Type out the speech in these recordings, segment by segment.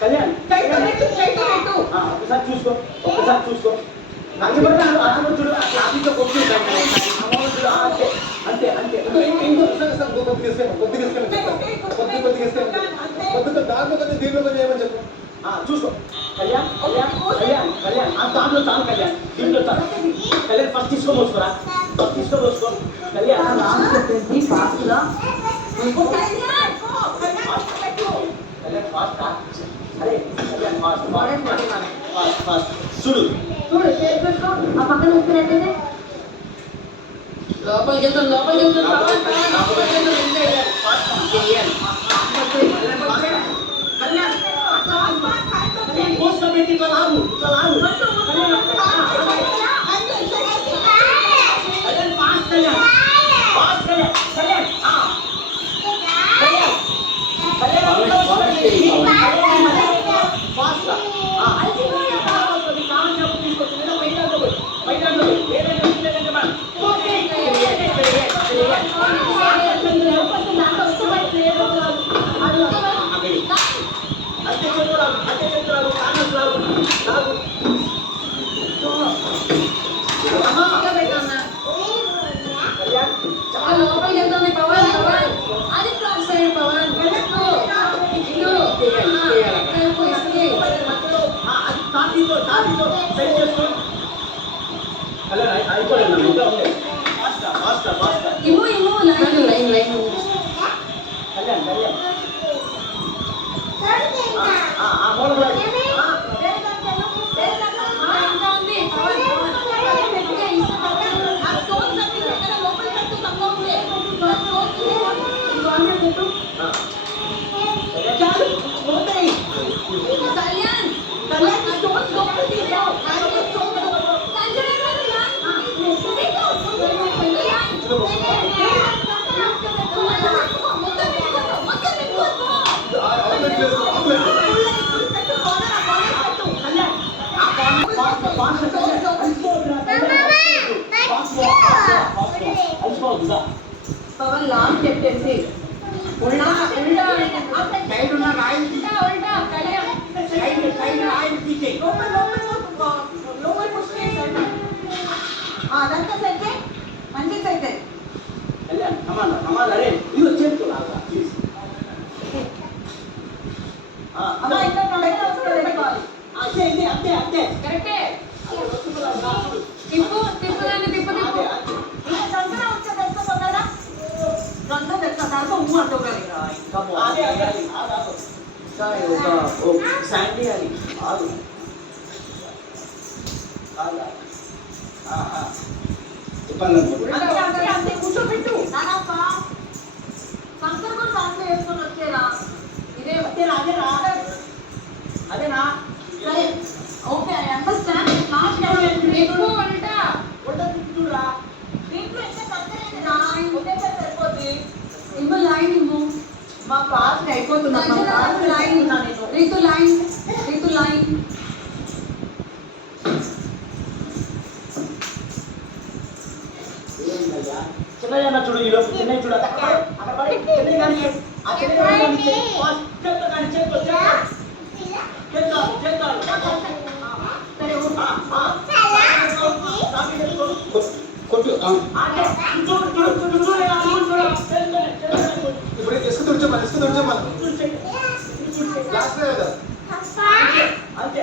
కళ్యాణ్ ఒకసారి చూసుకో చూడు ఆఫీస్లో అంతే అంతే దాంట్లో కొంచెం దీంట్లో కొంచెం ఏమని చెప్పు చూసుకో కళ్యాణ్ దాంట్లో చాలు కళ్యాణ్ దీంట్లో చాలు కళ్యాణ్ ఫస్ట్ తీసుకోబోసుకోరా కళ్యాణ్ అరే కళ్యాణ్ ఫాస్ట్ చూడు ఆ పక్కన వస్తున్నట్టయితే లోపలికి వెళ్తాను పెట్టి ఇట్లా లాగు లోపలికి వెళ్తాను పవన్ అది సైడ్ పవన్ ఇవ్వు లైన్ పవన్ లాస్ట్ చెప్పేసి ఉల్టా సైడ్ ఉన్న రాయి ఉల్టా సైడ్ రాయి తీసే అదంతా సైతే మంచి సైతే కళ్యాణ్ కమాన్ అరే ఇది చేతులాగా ప్లీజ్ అమ్మ ఇంకా ప్రొడక్ట్ వస్తుంది అంతే కరెక్టే తిప్పు శాండీ అది అంతే కూర్చోబెట్టు సంకర్ కూడా దాంట్లో వేసుకొని వచ్చేలా ఇదే అదేనా సరే ఓకే ఐ అండర్స్టాండ్ లాస్ట్ ఎక్కువ వంట చూడరా దీంట్లో ఎంత తగ్గలేదు నా ఒకేసారి సరిపోద్ది ఇంకో లైన్ ఇవ్వు మా ఫాస్ట్ అయిపోతుంది లైన్ రీతు లైన్ చిన్న చూడు ఈ లోపు చిన్న చూడ కొట్టు ఇప్పుడు ఇసుక తుడిచమని లాస్ట్ కదా అంతే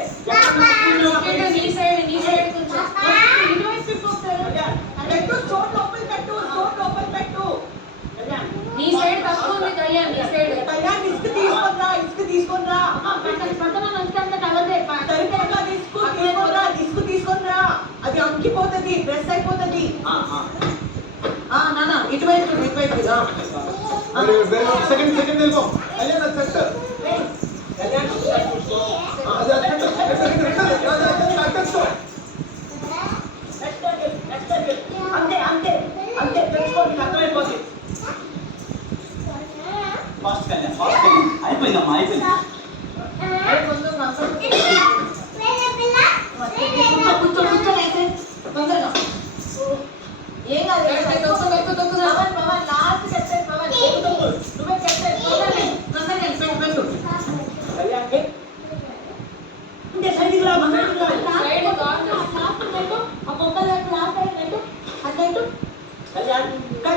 నీ సైడ్ కొంచెం నీ సైడ్ తక్కువ ఉంది కళ్యాణ్ నీ సైడ్ ఇసుక తీసుకొనిరా అది అంకిపోతుంది డ్రెస్ అయిపోతుంది నాన్న ఇటువైపు సెకండ్ వెళ్ళిపో కళ్యాణ్ సెట్ అంతే తెలుసుకోండి అర్థమైపోతుంది ఫాస్ట్ అయిపోయిందమ్మా అయిపోయింది కూర్చో కళ్యాణ్